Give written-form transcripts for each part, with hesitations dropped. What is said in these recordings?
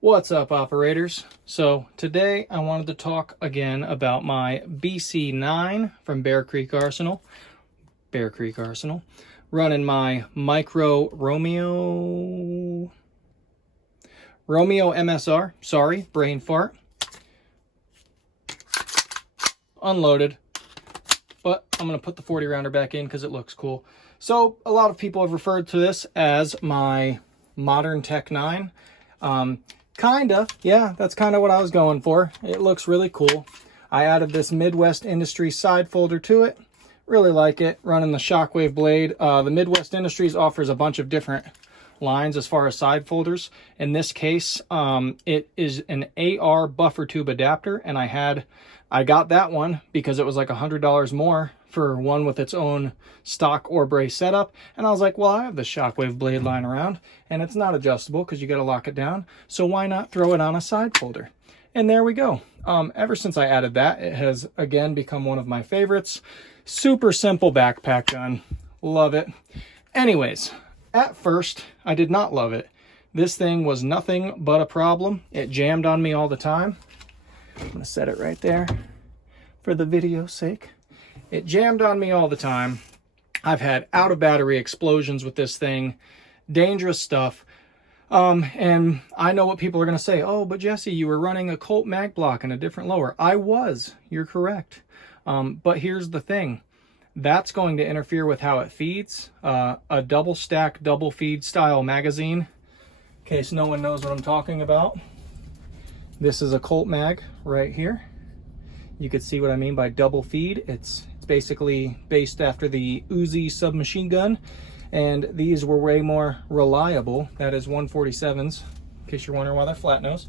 What's up, operators? So today I wanted to talk again about my BC-9 from Bear Creek Arsenal, running my micro Romeo MSR. Sorry, brain fart. Unloaded, but I'm going to put the 40 rounder back in because it looks cool. So a lot of people have referred to this as my modern Tech 9. Kinda, yeah, that's kind of what I was going for. It looks really cool. I added this Midwest Industries side folder to it. Really like it, running the Shockwave blade. The Midwest Industries offers a bunch of different lines as far as side folders. In this case, it is an AR buffer tube adapter, and I got that one because it was like $100 more for one with its own stock Orbre setup. And I was like, well, I have the Shockwave blade lying around and it's not adjustable because you got to lock it down. So why not throw it on a side folder? And there we go. Ever since I added that, it has again become one of my favorites. Super simple backpack gun. Love it. Anyways, at first, I did not love it. This thing was nothing but a problem. It jammed on me all the time. I'm going to set it right there for the video's sake. It jammed on me all the time. I've had out of battery explosions with this thing. Dangerous stuff. And I know what people are going to say. Oh, but Jesse, you were running a Colt mag block and a different lower. I was. You're correct. But here's the thing. That's going to interfere with how it feeds. A double stack, double feed style magazine. In case no one knows what I'm talking about. This is a Colt mag right here. You can see what I mean by double feed. It's basically based after the Uzi submachine gun, and these were way more reliable. That is 147s, in case you're wondering why they're flat nose.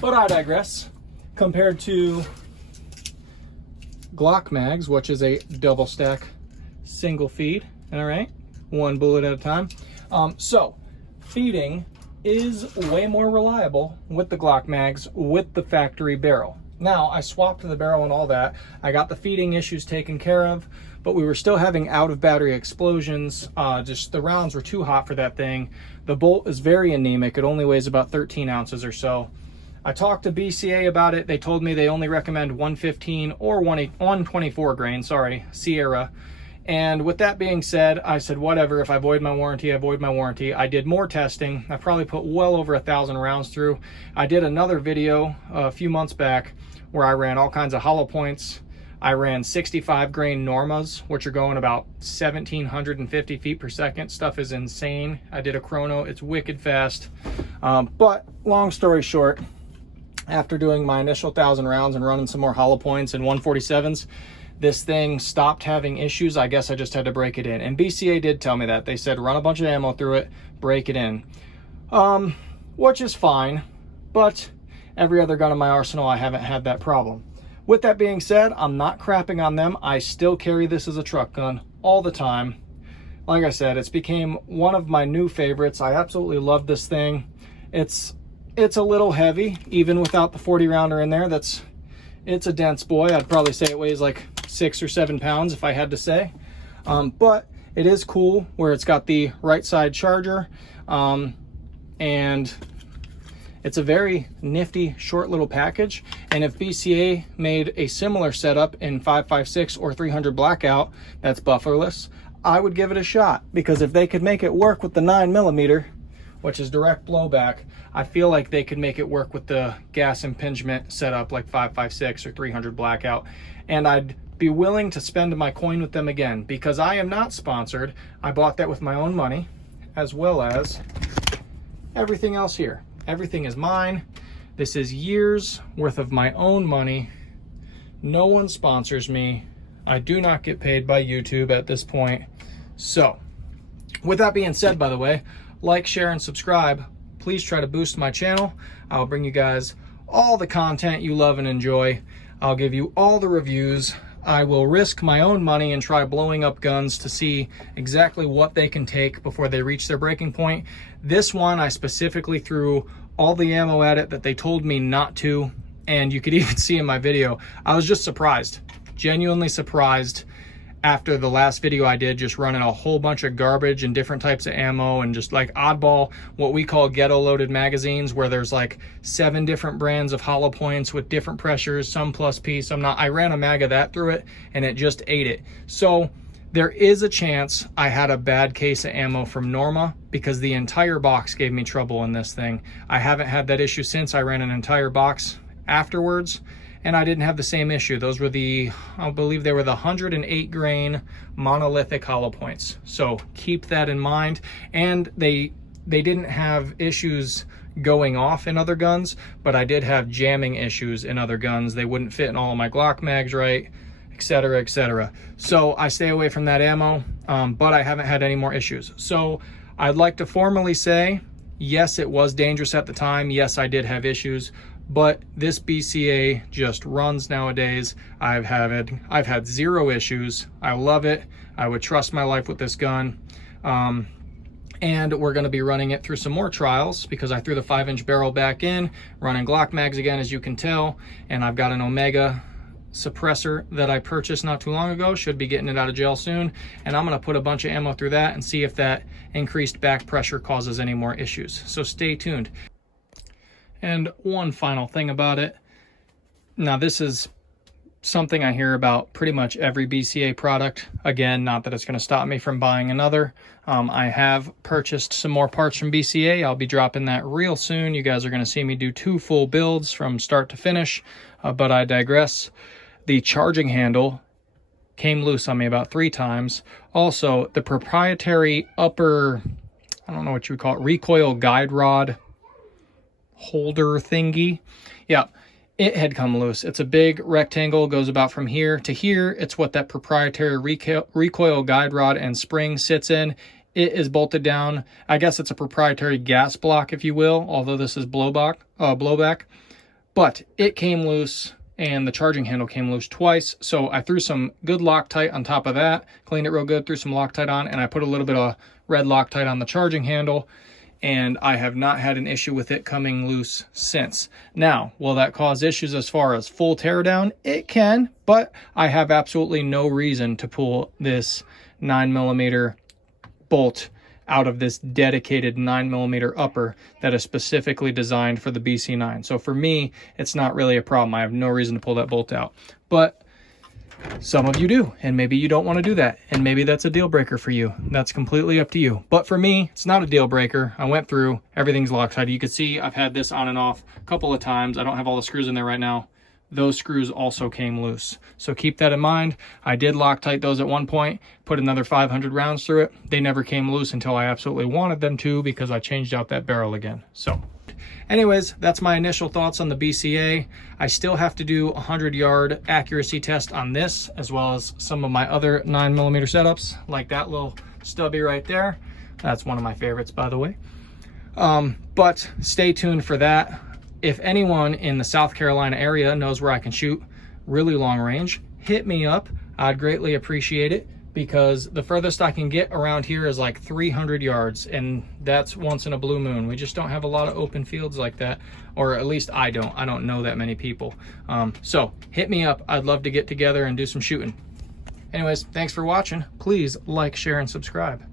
But I digress. Compared to Glock mags, which is a double stack single feed, all right, one bullet at a time. So feeding is way more reliable with the Glock mags with the factory barrel. Now, I swapped the barrel and all that. I got the feeding issues taken care of, but we were still having out of battery explosions. Just the rounds were too hot for that thing. The bolt is very anemic. It only weighs about 13 ounces or so. I talked to BCA about it. They told me they only recommend 115 or 124 grain, Sierra. And with that being said, I said, whatever, if I void my warranty, I void my warranty. I did more testing. I probably put well over 1,000 rounds through. I did another video a few months back where I ran all kinds of hollow points. I ran 65 grain Normas, which are going about 1,750 feet per second. Stuff is insane. I did a chrono. It's wicked fast. But long story short, after doing my initial 1,000 rounds and running some more hollow points and 147s, this thing stopped having issues. I guess I just had to break it in. And BCA did tell me that. They said run a bunch of ammo through it, break it in. Which is fine, but every other gun in my arsenal, I haven't had that problem. With that being said, I'm not crapping on them. I still carry this as a truck gun all the time. Like I said, it's became one of my new favorites. I absolutely love this thing. It's a little heavy, even without the 40 rounder in there. It's a dense boy. I'd probably say it weighs like 6 or 7 pounds if I had to say. But it is cool where it's got the right side charger. And it's a very nifty, short little package. And if BCA made a similar setup in 5.56 or 300 blackout that's bufferless, I would give it a shot. Because if they could make it work with the 9mm, which is direct blowback, I feel like they could make it work with the gas impingement setup like 5.56 or 300 blackout. And I'd be willing to spend my coin with them again because I am not sponsored. I bought that with my own money, as well as everything else here. Everything is mine. This is years worth of my own money. No one sponsors me. I do not get paid by YouTube at this point. So, with that being said, by the way, like, share, and subscribe. Please try to boost my channel. I'll bring you guys all the content you love and enjoy. I'll give you all the reviews. I will risk my own money and try blowing up guns to see exactly what they can take before they reach their breaking point. This one, I specifically threw all the ammo at it that they told me not to, and you could even see in my video, I was just surprised, genuinely surprised after the last video I did, just running a whole bunch of garbage and different types of ammo and just like oddball, what we call ghetto loaded magazines, where there's like 7 different brands of hollow points with different pressures, some plus P, some not. I ran a mag of that through it and it just ate it. So there is a chance I had a bad case of ammo from Norma, because the entire box gave me trouble in this thing. I haven't had that issue since. I ran an entire box afterwards and I didn't have the same issue. Those were the, I believe they were the 108 grain monolithic hollow points. So keep that in mind. And they didn't have issues going off in other guns, but I did have jamming issues in other guns. They wouldn't fit in all of my Glock mags right, etc., etc. So I stay away from that ammo, but I haven't had any more issues. So I'd like to formally say, yes, it was dangerous at the time. Yes, I did have issues, but this BCA just runs nowadays. I've had 0 issues. I love it. I would trust my life with this gun. And we're going to be running it through some more trials, because I threw the 5-inch barrel back in, running Glock mags again, as you can tell, and I've got an Omega suppressor that I purchased not too long ago. Should be getting it out of jail soon, and I'm going to put a bunch of ammo through that and see if that increased back pressure causes any more issues. So stay tuned. And one final thing about it. Now, this is something I hear about pretty much every BCA product. Again, not that it's going to stop me from buying another. I have purchased some more parts from BCA. I'll be dropping that real soon. You guys are going to see me do 2 full builds from start to finish, but I digress. The charging handle came loose on me about 3 times. Also, the proprietary upper, I don't know what you would call it, recoil guide rod holder thingy. Yeah, it had come loose. It's a big rectangle, goes about from here to here. It's what that proprietary recoil guide rod and spring sits in. It is bolted down. I guess it's a proprietary gas block, if you will, although this is blowback. But it came loose, and the charging handle came loose twice. So I threw some good Loctite on top of that, cleaned it real good, threw some Loctite on, and I put a little bit of red Loctite on the charging handle, and I have not had an issue with it coming loose since. Now, will that cause issues as far as full teardown? It can, but I have absolutely no reason to pull this 9mm bolt out of this dedicated 9mm upper that is specifically designed for the BC-9. So for me, it's not really a problem. I have no reason to pull that bolt out. But some of you do, and maybe you don't want to do that, and maybe that's a deal breaker for you. That's completely up to you. But for me, it's not a deal breaker. I went through, everything's Loctite. You can see I've had this on and off a couple of times. I don't have all the screws in there right now. Those screws also came loose. So keep that in mind. I did Loctite those at one point, put another 500 rounds through it. They never came loose until I absolutely wanted them to, because I changed out that barrel again. So anyways, that's my initial thoughts on the BCA. I still have to do a 100-yard accuracy test on this, as well as some of my other 9mm setups, like that little stubby right there. That's one of my favorites, by the way. But stay tuned for that. If anyone in the South Carolina area knows where I can shoot really long range, hit me up. I'd greatly appreciate it, because the furthest I can get around here is like 300 yards, and that's once in a blue moon. We just don't have a lot of open fields like that, or at least I don't know that many people. So hit me up. I'd love to get together and do some shooting. Anyways, thanks for watching. Please like, share, and subscribe.